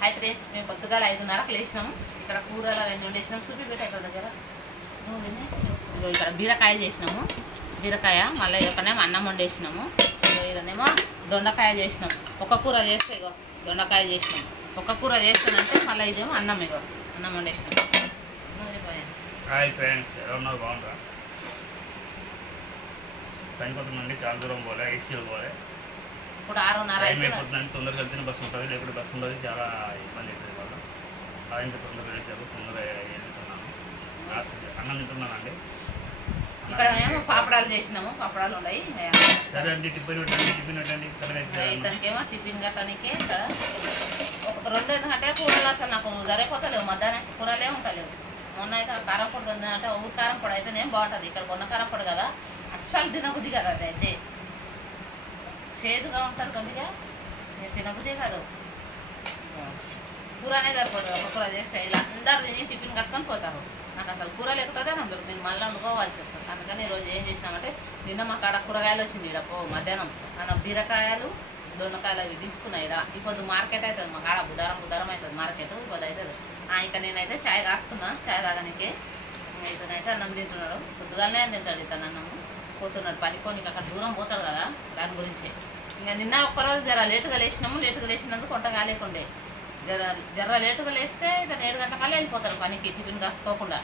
Hi friends, మేము పొద్దుగాల 5:30కి లేచినాము. ఇక్కడ కూరలు అవన్నీ వండేసినాము. చూపిపెట్ట ఇక్కడ దగ్గర ఇగో ఇక్కడ బీరకాయ చేసినాము. బీరకాయ మళ్ళీ ఇక్కడనేమో అన్నం వండేసినాము. ఇగో ఇక్కడనేమో దొండకాయ చేసినాం. ఒక కూర చేస్తే ఇగో దొండకాయ చేసినాం. ఒక కూర చేస్తానంటే మళ్ళీ ఇదేమో అన్నం, ఇగో అన్నం వండేసినాం. హాయ్ ఫ్రెండ్స్, ఎవరున్నారు? బాగుంటారా? పనిపోతుందండి, చాలా దూరం పోలే, ఏసీలో పోలే. ఇప్పుడు 6:30 అయిపోతుందండి. తొందరగా వెళ్తే బస్సు ఉంటుంది, లేకపోతే బస్సు ఉంటుంది. చాలా ఇబ్బంది అవుతుంది వాళ్ళు. అలా ఇంకా తొందరగా వెళ్ళేసారు, తొందరగా వెళ్తున్నాను. అన్నం తింటున్నానండి. ఇక్కడ ఏమో పాపడాలు చేసినాము. పాపడాలు ఉన్నాయి. సరే అండి, టిఫిన్ పెట్టండి. ఇతనికేమో టిఫిన్ కట్టడానికే ఇక్కడ ఒక 2 ఎందుకంటే కూరలు అసలు నాకు సరిపోతలేవు. మధ్యాహ్నం కూరలే ఉంటలేవు. మొన్న అయితే కారం పొడి అంటే ఊరు కారం పొడి అయితేనేం బాగుంటుంది. ఇక్కడ కొన్న కారం పొడి కదా, అస్సలు తినబుద్ధి కదా. అది అయితే చేదుగా ఉంటుంది కొద్దిగా, తినబుద్ధి కాదు. కూరనే సరిపోతుంది. ఒక కూర చేస్తే ఇలా అందరు తిని టిఫిన్ కట్టుకొని పోతారు. నాకు అసలు కూర లేకపోతే నాకు నేను మళ్ళీ వండుకోవాల్సి వస్తుంది. అందుకని ఈరోజు ఏం చేసినామంటే, నిన్న మాకు ఆడ కూరగాయలు వచ్చింది. ఇక్కడ మధ్యాహ్నం మన బీరకాయలు దొండకాయలు అవి తీసుకున్నాయి. ఇక్కడ ఇప్పుడు మార్కెట్ అవుతుంది మాకు ఆడ బుధారం అవుతుంది మార్కెట్. ఇప్పుడు అవుతుంది. ఇంకా నేనైతే చాయ్ కాసుకున్నా. చాయ్ తాగనికే ఇతనైతే అన్నం తింటున్నాడు. పొద్దుగానే తింటాడు ఇతను అన్నము. పోతున్నాడు పనికోనికి, అక్కడ దూరం పోతాడు కదా, దాని గురించి. ఇంకా నిన్న ఒక్కరోజు జర లేటుగా లేచినాము. లేటుగా లేచినందుకు వంట కాలేకుండే. జర లేటుగా లేస్తే ఇతను 7 గంటలకల్లా వెళ్ళిపోతాడు పనికి, టిఫిన్ కాకపోకుండా.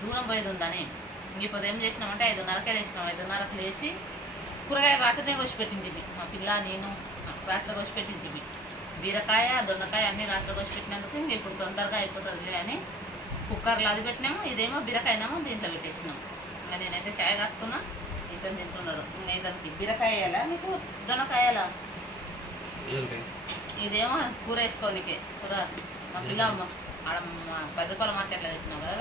దూరం పోయేది ఉందని ఇప్పుడు ఏం చేసినామంటే 5:30కే లేచినాం. 5:30కి లేచి కూరగాయలు రాత్రినే కోసి పెట్టింది మా పిల్ల, నేను రాత్రి కోసి పెట్టింది. బీరకాయ దొండకాయ అన్నీ రాత్రి కోసి పెట్టినందుకు ఇంక ఇప్పుడు తొందరగా అయిపోతుంది అని కుక్కర్లో అది పెట్టినాము. ఇదేమో బీరకాయనేమో దీంట్లో పెట్టేసినాం. ఇంకా నేనైతే చాయ్ కాసుకున్నా, ఇతను తింటున్నాడు. ఇంకా ఇతనికి బీరకాయ వేయాలా నీకు దొండకాయలా? ఇదేమో కూర వేసుకోనికే. కూర మా పిల్ల ఆడ 10 రూపాయల మార్కెట్లో వేసినాం కదా,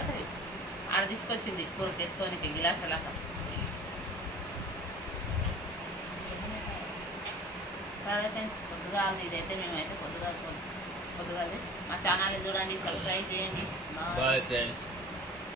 ఆడ తీసుకొచ్చింది కూరకి వేసుకోనికి గిలాస్ అలాగా. సరే ఫ్రెండ్స్, పొద్దుగా ఇదైతే మేమైతే పొద్దుగా మా ఛానల్ చూడండి, సబ్స్క్రైబ్ చేయండి. Bye friends.